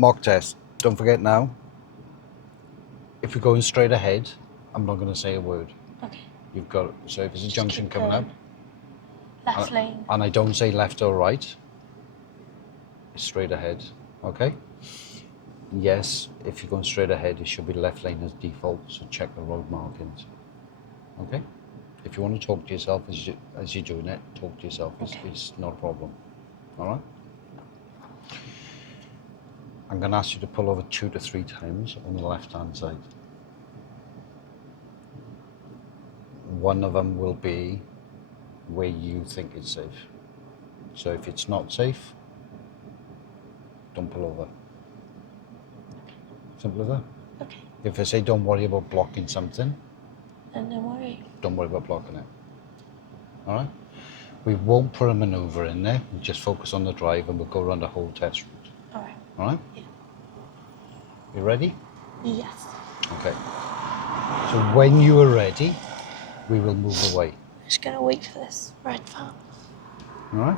mock test. Don't forget now, if you're going straight ahead, I'm not going to say a word. Okay. You've got, so if there's a junction coming up, left lane, and I don't say left or right, it's straight ahead, okay? Yes, if you're going straight ahead, it should be left lane as default, so check the road markings, okay? If you want to talk to yourself as you're doing it, talk to yourself, it's not a problem, all right? I'm going to ask you to pull over 2 to 3 times on the left-hand side. One of them will be where you think it's safe. So if it's not safe, don't pull over. Simple as that. Okay. If I say don't worry about blocking something, then don't worry. Don't worry about blocking it. All right? We won't put a manoeuvre in there. We'll just focus on the drive and we'll go around the whole test route. All right. All right? Yeah. You ready? Yes. Okay. So when you are ready, we will move away. I'm just gonna wait for this red van. All right?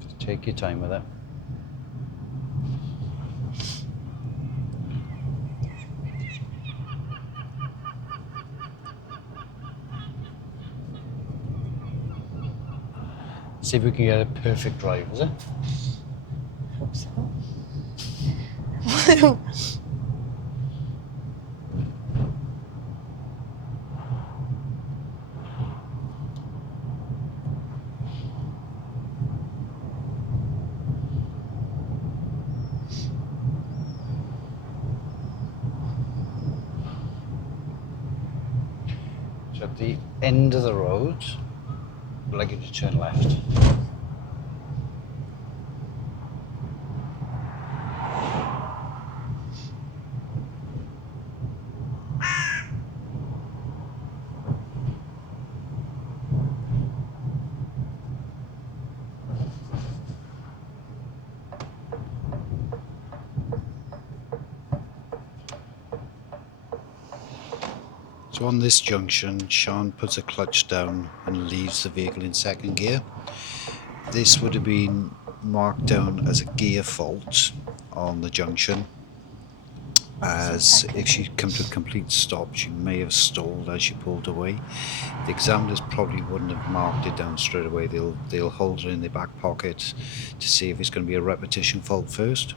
Just take your time with it. See if we can get a perfect drive, is it? Hope so. So at the end of the road, I'd like you to turn left. So on this junction, Sian puts a clutch down and leaves the vehicle in second gear. This would have been marked down as a gear fault on the junction, as if she'd come to a complete stop, she may have stalled as she pulled away. The examiners probably wouldn't have marked it down straight away. They'll hold it in their back pocket to see if it's going to be a repetition fault first.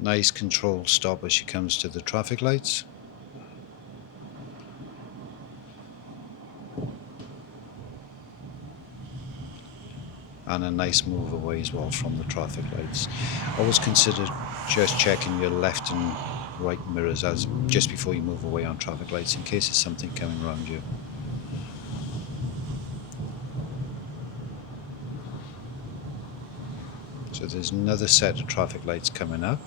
Nice controlled stop as she comes to the traffic lights. And a nice move away as well from the traffic lights. Always consider just checking your left and right mirrors as just before you move away on traffic lights in case there's something coming around you. So there's another set of traffic lights coming up.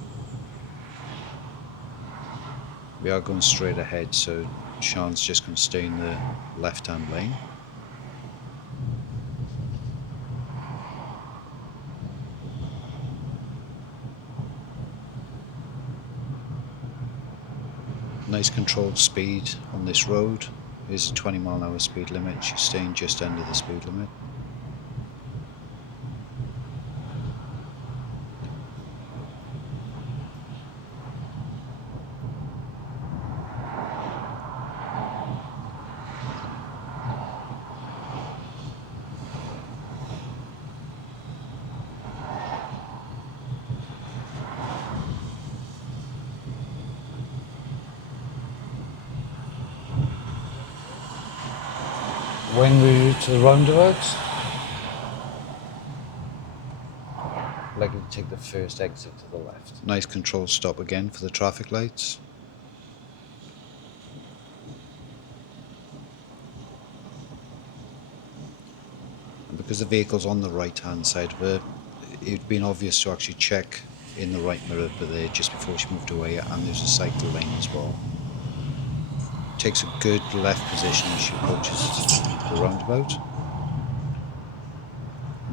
We are going straight ahead, so Sian's just going to stay in the left-hand lane. Nice controlled speed on this road. There's a 20-mile-an-hour speed limit. She's staying just under the speed limit. When we reach the roundabout, I'd like you to take the first exit to the left. Nice controlled stop again for the traffic lights. And because the vehicle's on the right hand side of her, it'd been obvious to actually check in the right mirror there just before she moved away, and there's a cycle lane as well. Takes a good left position as she approaches the roundabout.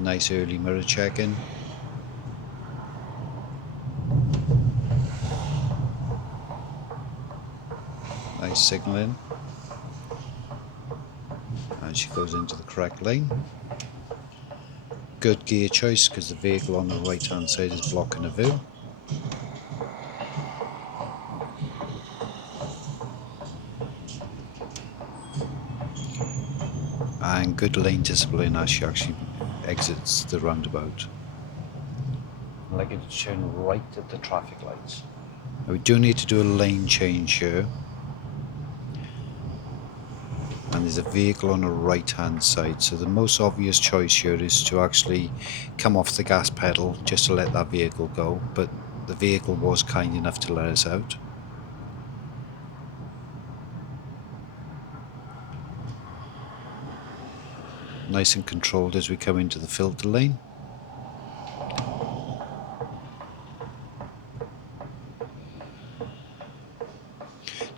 Nice early mirror checking. Nice signalling. And she goes into the correct lane. Good gear choice because the vehicle on the right hand side is blocking the view. And good lane discipline as she actually exits the roundabout. I'd like you to turn right at the traffic lights. Now we do need to do a lane change here. And there's a vehicle on the right hand side, so the most obvious choice here is to actually come off the gas pedal just to let that vehicle go, but the vehicle was kind enough to let us out. Nice and controlled as we come into the filter lane.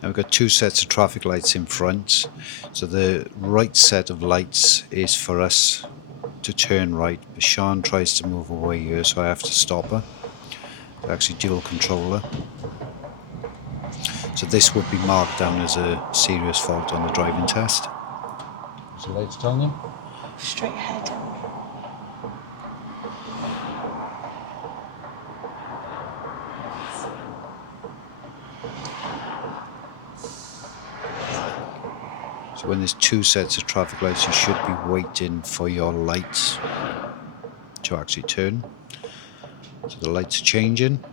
Now we've got two sets of traffic lights in front, so the right set of lights is for us to turn right, but Sian tries to move away here, so I have to stop her. To actually dual control her. So this would be marked down as a serious fault on the driving test. What's the lights telling you? Straight ahead. So when there's two sets of traffic lights, you should be waiting for your lights to actually turn. So the lights are changing.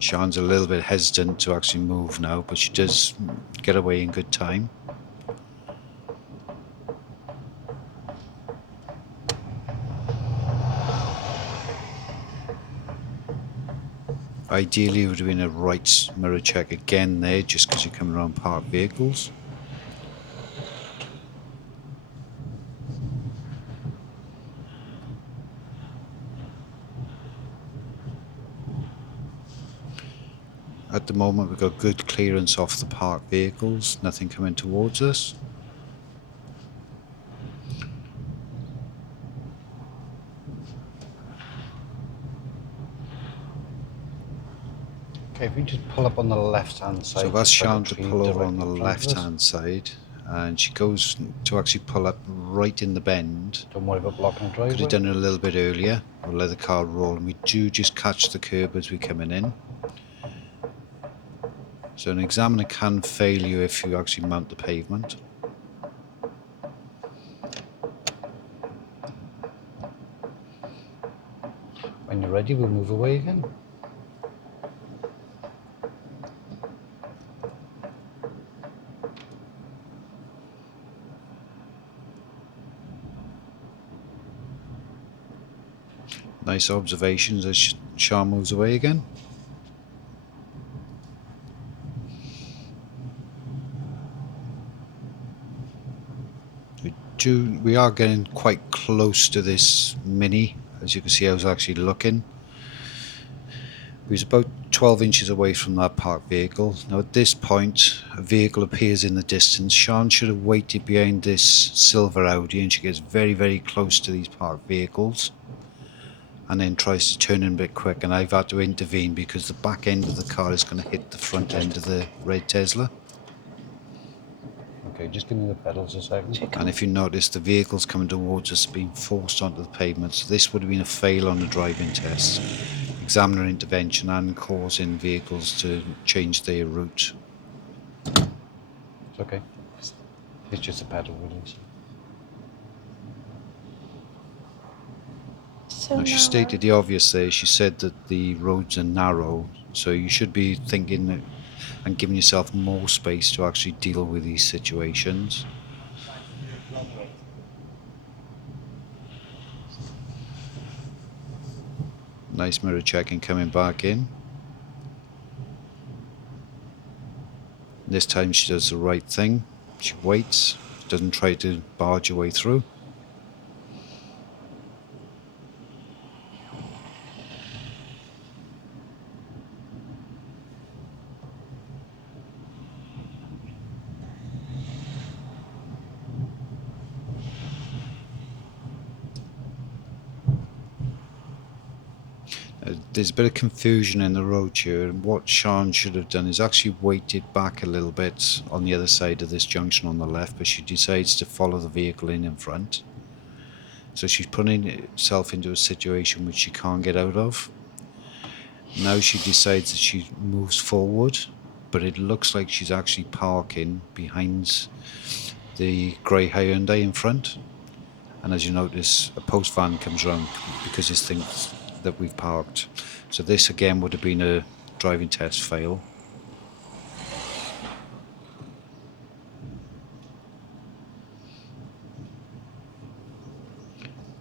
Sian's a little bit hesitant to actually move now, but she does get away in good time. Ideally, we're doing a right mirror check again there, just because you're coming around parked vehicles. At the moment, we've got good clearance off the parked vehicles, nothing coming towards us. Okay, if you just pull up on the left hand side. So that's just like a Sian to tree pull over directly on the in front of left us. hand side, and she goes to actually pull up right in the bend. Don't worry about blocking the driveway. Could have done it a little bit earlier. We'll let the car roll, and we do just catch the curb as we're coming in. So an examiner can fail you if you actually mount the pavement. When you're ready, we'll move away again. Nice observations as Sian moves away again. We are getting quite close to this Mini. As you can see, I was actually looking. We was about 12 inches away from that parked vehicle. Now at this point, a vehicle appears in the distance. Sian should have waited behind this silver Audi, and she gets very, very close to these parked vehicles and then tries to turn in a bit quick, and I've had to intervene because the back end of the car is going to hit the front end of the red Tesla. Okay, just give me the pedals a second. And if you notice, the vehicle's coming towards us, being forced onto the pavement, so this would have been a fail on the driving test. Examiner intervention and causing vehicles to change their route. It's okay. It's just a pedal release. So Now, she narrow. stated the obvious there. She said that the roads are narrow, so you should be thinking that and giving yourself more space to actually deal with these situations. Nice mirror checking coming back in. This time she does the right thing. She waits, doesn't try to barge her way through. There's a bit of confusion in the road here, and what Sian should have done is actually waited back a little bit on the other side of this junction on the left, but she decides to follow the vehicle in front. So she's putting herself into a situation which she can't get out of. Now she decides that she moves forward, but it looks like she's actually parking behind the grey Hyundai in front. And as you notice, a post van comes around because it thinks that we've parked. So this again would have been a driving test fail.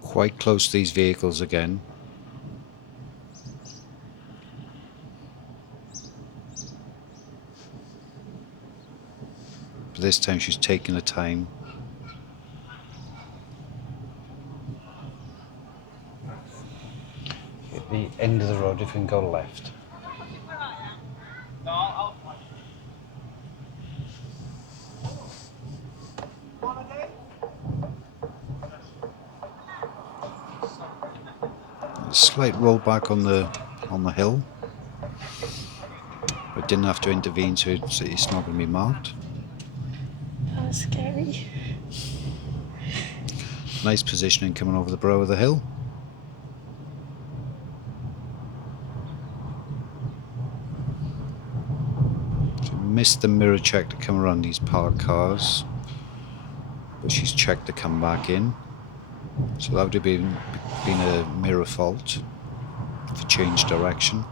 Quite close to these vehicles again. But this time she's taking her time. At the end of the road, if you can go left. Slight rollback on the hill, but didn't have to intervene, so it's not going to be marked. That was scary. Nice positioning coming over the brow of the hill. She missed the mirror check to come around these parked cars, but she's checked to come back in. So that would have been a mirror fault for change direction.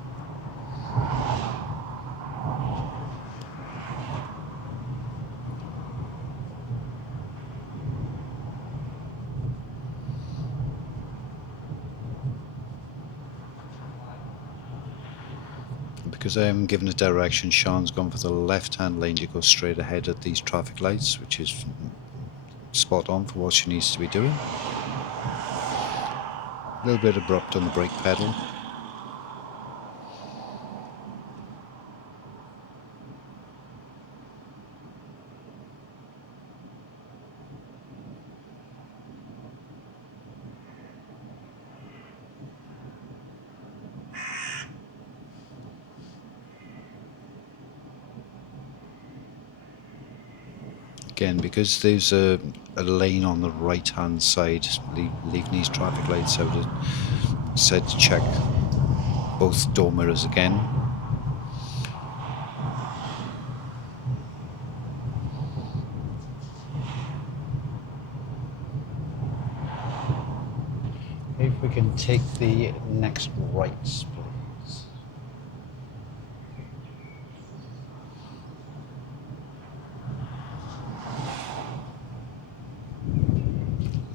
Because I haven't given a direction, Sian's gone for the left-hand lane to go straight ahead at these traffic lights, which is spot on for what she needs to be doing. A little bit abrupt on the brake pedal. Again, because there's a lane on the right hand side leaving these traffic lights, I would have said to check both door mirrors again. If we can take the next rights, please.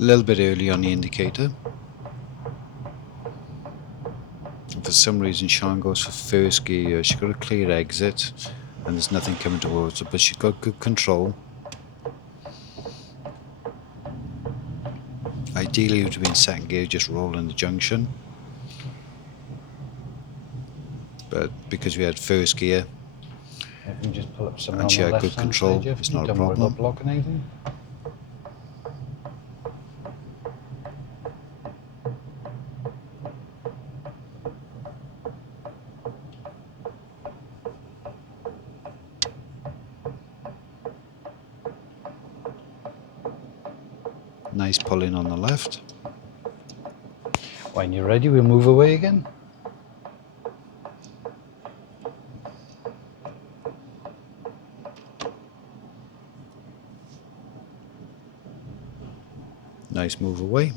A little bit early on the indicator. And for some reason Sian goes for first gear. She's got a clear exit and there's nothing coming towards her, but she's got good control. Ideally it would have been second gear, just rolling the junction. But because we had first gear If we just pull up some and on she the had good left-hand control, side, Jeff, it's not a don't worry problem. about blocking anything. Nice pull-in on the left. When you're ready, we'll move away again. Nice move away.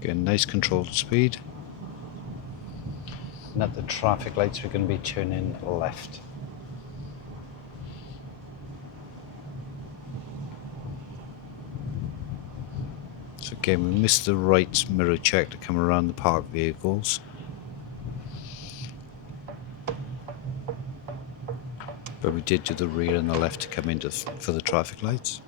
Again, nice controlled speed. And at the traffic lights, we're going to be turning left. So again, we missed the right mirror check to come around the parked vehicles. But we did do the rear and the left to come into for the traffic lights.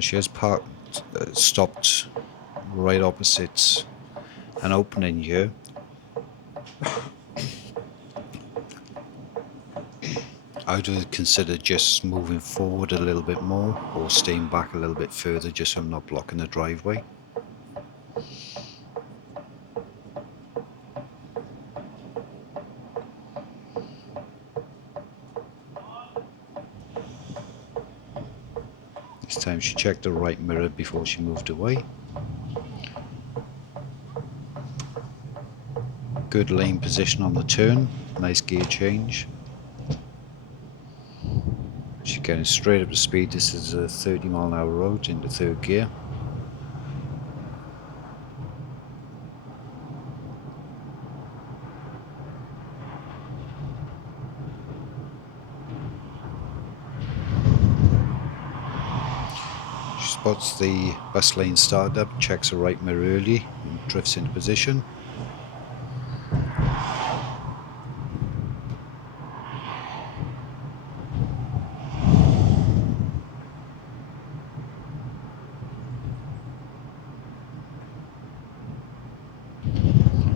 She has parked stopped right opposite an opening here. I would consider just moving forward a little bit more or staying back a little bit further just so I'm not blocking the driveway. This time she checked the right mirror before she moved away. Good lane position on the turn, nice gear change. She's getting straight up to speed. This is a 30-mile-an-hour road into third gear. She spots the bus lane started up, checks the right mirror early and drifts into position.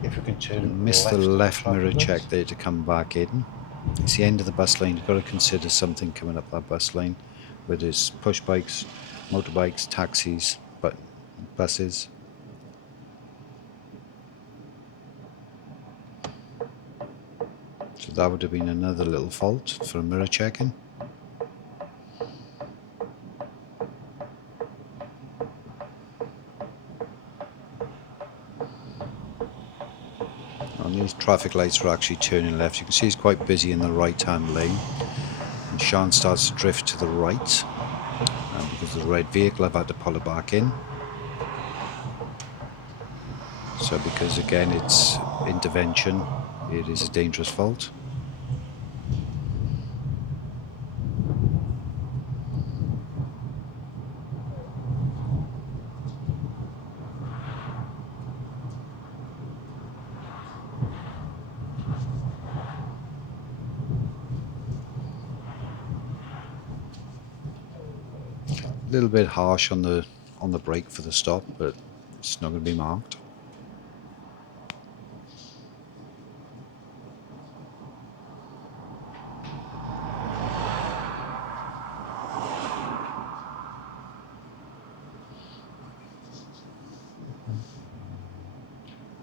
If you can turn Missed the left traffic mirror lights. check there to come back in. It's the end of the bus lane. You've got to consider something coming up that bus lane, whether it's push bikes, motorbikes, taxis, but buses. So that would have been another little fault for mirror checking. And these traffic lights are actually turning left. You can see it's quite busy in the right hand lane. And Sian starts to drift to the right. And because of the red vehicle, I've had to pull it back in. So because again it's intervention, it is a dangerous fault. A little bit harsh on the brake for the stop, but it's not going to be marked.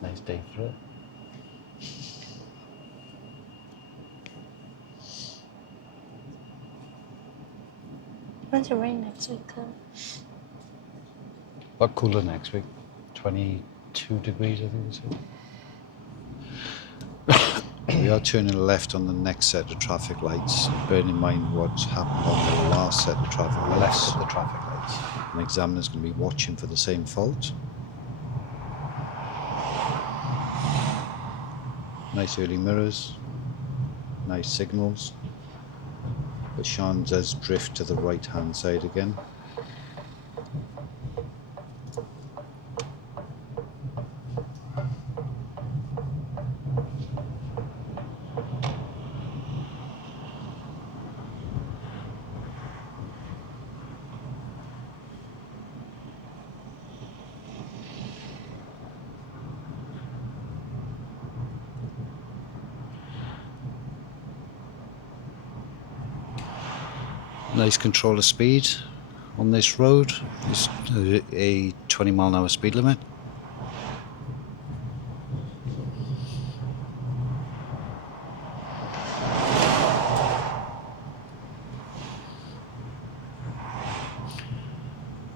Nice day for it. When's it rain next week? But cooler next week. 22 degrees, I think they said. We are turning left on the next set of traffic lights, bearing in mind what's happened on the last set of traffic lights. Left of the traffic lights. An examiner's going to be watching for the same fault. Nice early mirrors, nice signals, but Sian does drift to the right hand side again. Nice control of speed on this road. It's a 20-mile-an-hour speed limit.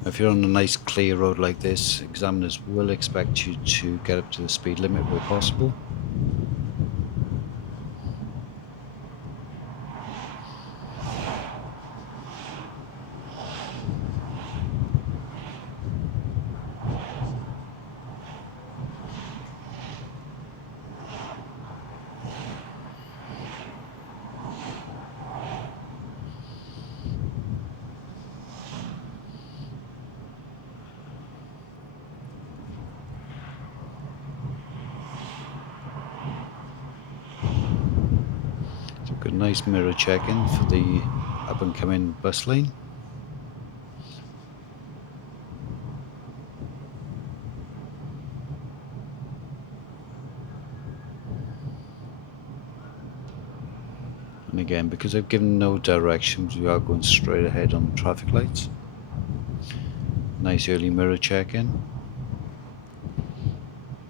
If you're on a nice clear road like this, examiners will expect you to get up to the speed limit where possible. Good nice mirror check-in for the up and coming bus lane. Again, because I've given no directions, we are going straight ahead on the traffic lights. Nice early mirror check in.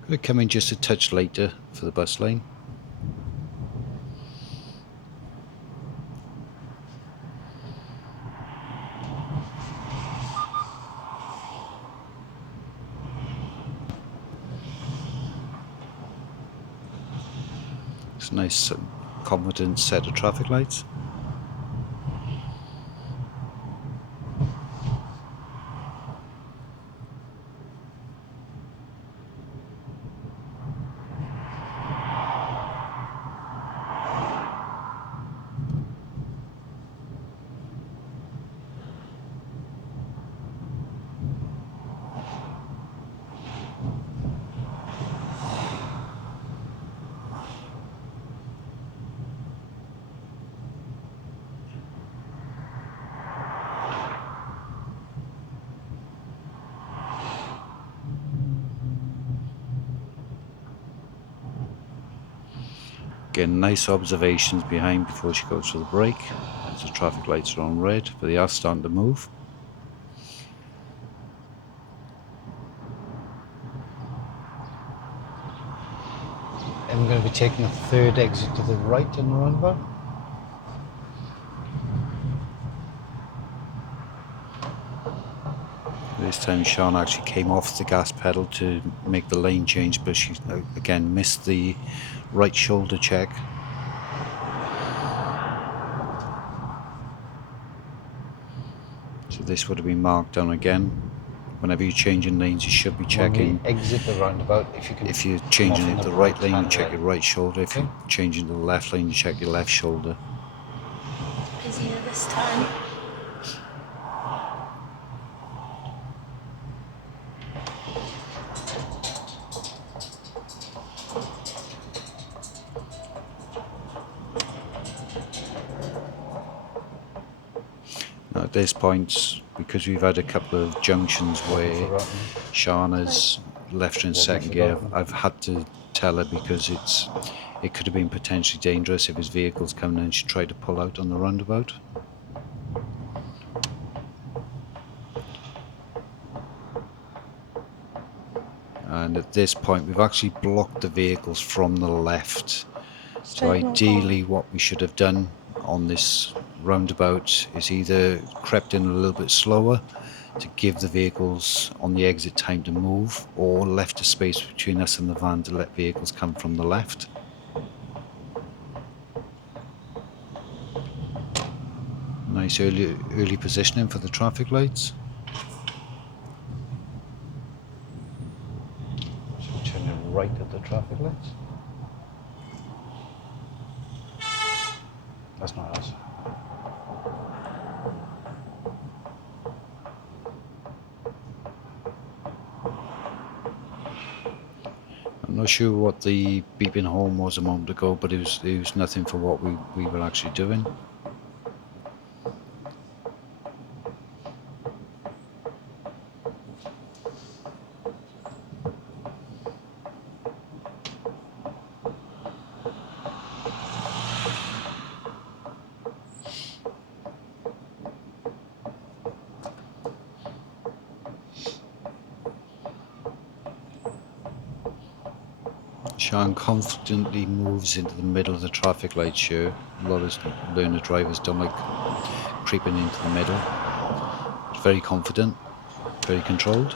Gonna come in just a touch later for the bus lane. It's a nice confident set of traffic lights. Again, nice observations behind before she goes for the brake, as the traffic lights are on red, but they are starting to move. I'm going to be taking the third exit to the right in the roundabout. This time Sian actually came off the gas pedal to make the lane change, but she again missed the right shoulder check. So this would have been marked down again. Whenever you're changing lanes, you should be checking. When we exit the roundabout, if you're changing into the right lane, you check right. your right shoulder. If you're changing to the left lane, you check your left shoulder. Busier this time. Now at this point, because we've had a couple of junctions where Sian has left her in second gear, I've had to tell her because it could have been potentially dangerous if his vehicle's coming in and she tried to pull out on the roundabout. And at this point we've actually blocked the vehicles from the left. So ideally what we should have done on this roundabout is either crept in a little bit slower to give the vehicles on the exit time to move, or left a space between us and the van to let vehicles come from the left. Nice early positioning for the traffic lights. So turning right at the traffic lights. That's not us. I'm not sure what the beeping horn was a moment ago, but it was nothing for what we were actually doing. Sian confidently moves into the middle of the traffic lights here. A lot of learner drivers don't like creeping into the middle. It's very confident, very controlled.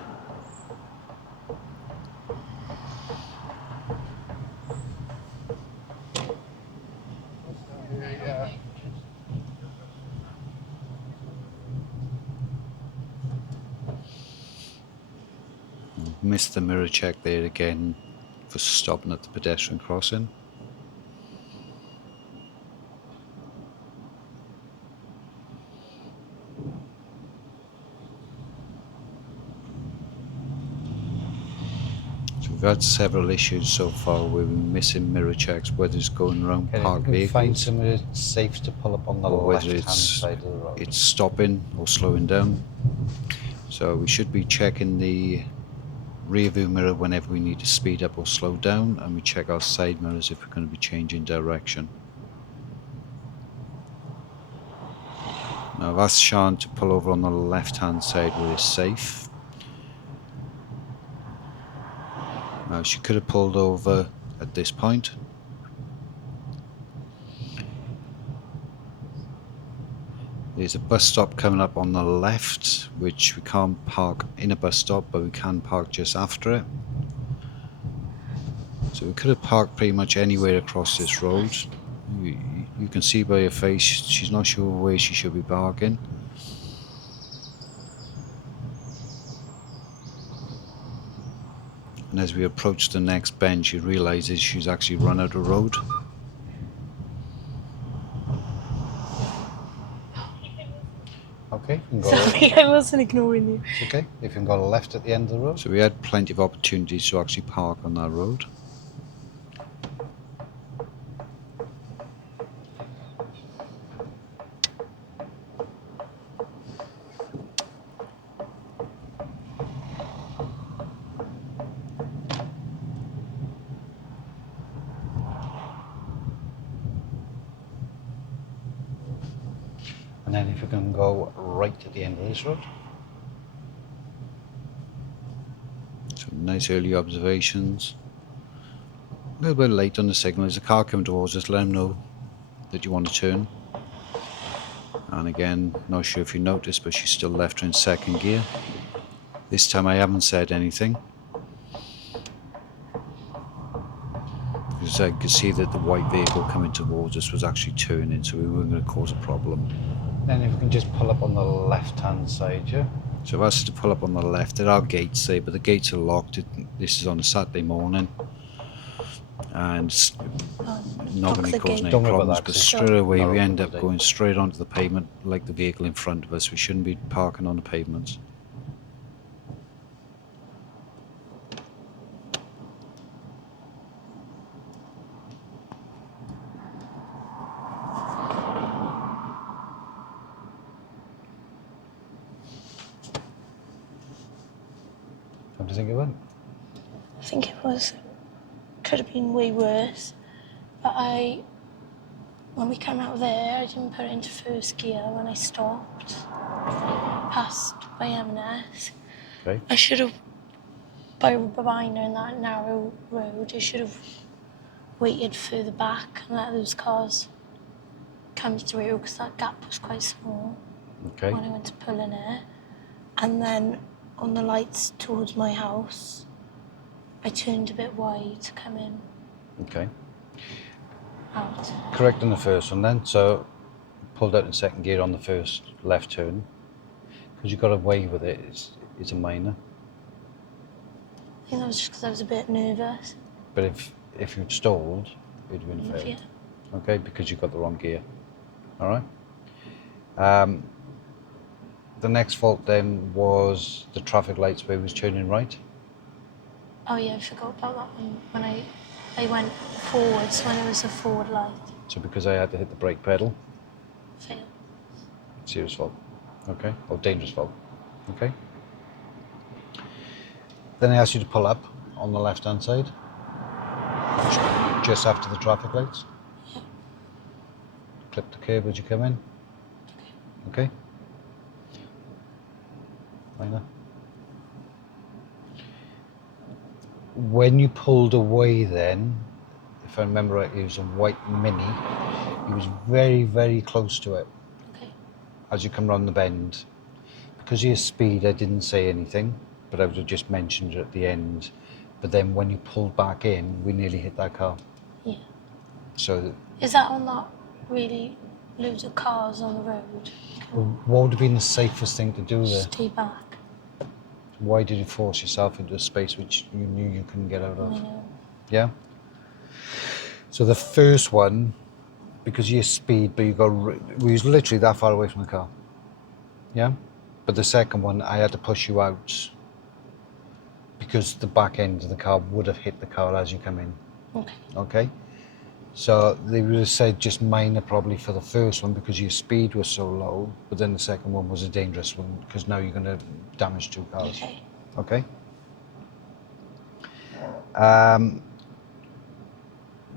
Missed the mirror check there again for stopping at the pedestrian crossing. So we've had several issues so far where we're missing mirror checks, whether it's going around parked vehicles, find somewhere it's safe to pull up on the or whether left-hand side of the road. it's stopping or slowing down. So we should be checking the rear view mirror whenever we need to speed up or slow down, and we check our side mirrors if we're going to be changing direction. Now I've asked Sian to pull over on the left hand side where it's safe. Now she could have pulled over at this point. There's a bus stop coming up on the left, which we can't park in a bus stop, but we can park just after it. So we could have parked pretty much anywhere across this road. You can see by her face, she's not sure where she should be parking. And as we approach the next bend, she realizes she's actually run out of road. Okay, you can go Sorry, I wasn't ignoring you. It's okay. If you can go left at the end of the road. So we had plenty of opportunities to actually park on that road. And then if you can go right at the end of this road. Some nice early observations. A little bit late on the signal. There's a car coming towards us. Let them know that you want to turn. And again, not sure if you noticed, but she's still left her in second gear. This time I haven't said anything, because I could see that the white vehicle coming towards us was actually turning, so we weren't going to cause a problem. Then if you can just pull up on the left hand side, yeah? So I've asked her to pull up on the left. There are gates there, but the gates are locked. This is on a Saturday morning, and it's not going to be causing any Don't worry about problems. that, But 'cause straight away not we open end up today. going straight onto the pavement, like the vehicle in front of us. We shouldn't be parking on the pavements. How do you think it went? I think it could have been way worse, but when we came out of there, I didn't put it into first gear when I stopped, past by M&S. Okay. I should have, by behind her in that narrow road, I should have waited further back and let those cars come through, because that gap was quite small Okay. when I went to pull in it. And then on the lights towards my house, I turned a bit wide to come in Okay. out. Correct on the first one then. So pulled out in second gear on the first left turn. Because you got away with it, it's a minor. I think that was just because I was a bit nervous. But if you'd stalled, it'd have been failed. Yeah. Okay, because you got the wrong gear. All right. The next fault then was the traffic lights where he was turning right. Oh yeah, I forgot about that one. When I went forwards, when it was a forward light. So because I had to hit the brake pedal, Fail. serious fault. Okay, or dangerous fault. Okay. Then I asked you to pull up on the left hand side, just after the traffic lights. Yeah. Clip the curb as you come in. Okay. Minor. When you pulled away then, if I remember right, it was a white Mini. He was very, very close to it Okay. as you come round the bend. Because of your speed, I didn't say anything, but I would have just mentioned it at the end. But then when you pulled back in, we nearly hit that car. Yeah. So Is that on that really loads of cars on the road? what would have been the safest thing to do there? Stay back. Why did you force yourself into a space which you knew you couldn't get out I of? know. Yeah? So the first one, because of your speed, but we was literally that far away from the car. Yeah? But the second one, I had to push you out because the back end of the car would have hit the car as you come in. Okay. Okay? So they would have said just minor probably for the first one because your speed was so low, but then the second one was a dangerous one because now you're going to damage two cars. Okay. Okay?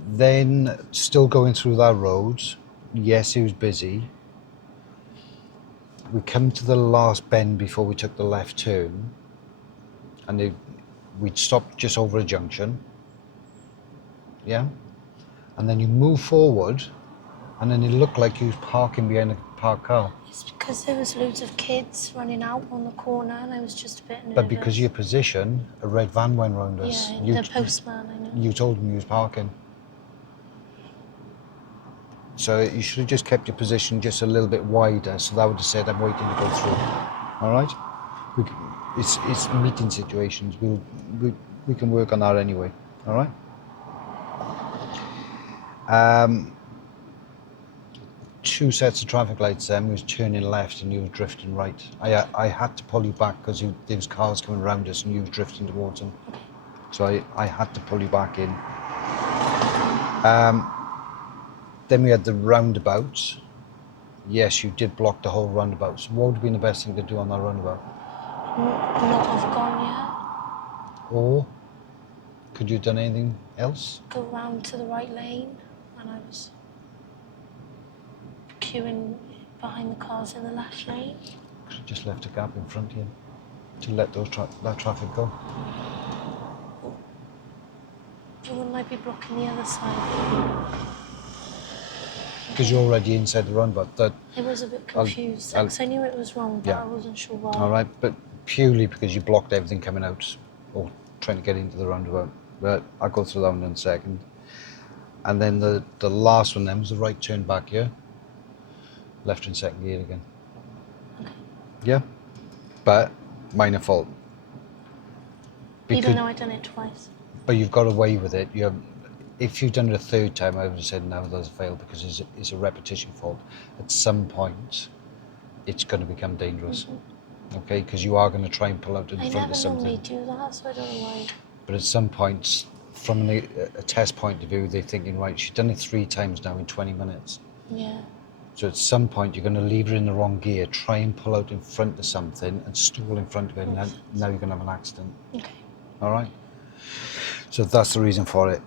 Then still going through that road, yes, he was busy, we come to the last bend before we took the left turn, and we'd stopped just over a junction, yeah? And then you move forward, and then it looked like you was parking behind a parked car. It's because there was loads of kids running out on the corner and I was just a bit nervous. But because of your position, a red van went round us. Yeah, the postman, I know. You told him you was parking. So you should have just kept your position just a little bit wider, so that would have said, I'm waiting to go through. All right? It's meeting situations. We can work on that anyway. All right? Two sets of traffic lights then, we was turning left and you were drifting right. I had to pull you back because there was cars coming around us and you were drifting towards them. So I had to pull you back in. Then we had the roundabouts. Yes, you did block the whole roundabout. So what would have been the best thing to do on that roundabout? Not have gone yet. Or could you have done anything else? Go round to the right lane and I was queuing behind the cars in the left lane. Could have just left a gap in front of you to let that traffic go. Wouldn't I be blocking the other side? Because you're already inside the roundabout. I was a bit confused because I knew it was wrong, but yeah. I wasn't sure why. All right, but purely because you blocked everything coming out or trying to get into the roundabout. But I'll go through that one in a second. And then the last one then was the right turn back here. Left in second gear again. Okay. Yeah, but minor fault. Even though I'd done it twice. But you've got away with it. If you'd done it a third time, I would have said no, that's a fail because it's a repetition fault. At some point, it's going to become dangerous. Okay, because you are going to try and pull out in front of something. I never normally do that, so I don't know why. But at some points, from a test point of view, they're thinking, right, she's done it 3 times now in 20 minutes. Yeah. So at some point, you're going to leave her in the wrong gear, try and pull out in front of something and stall in front of it, and now you're going to have an accident. Okay. All right? So that's the reason for it.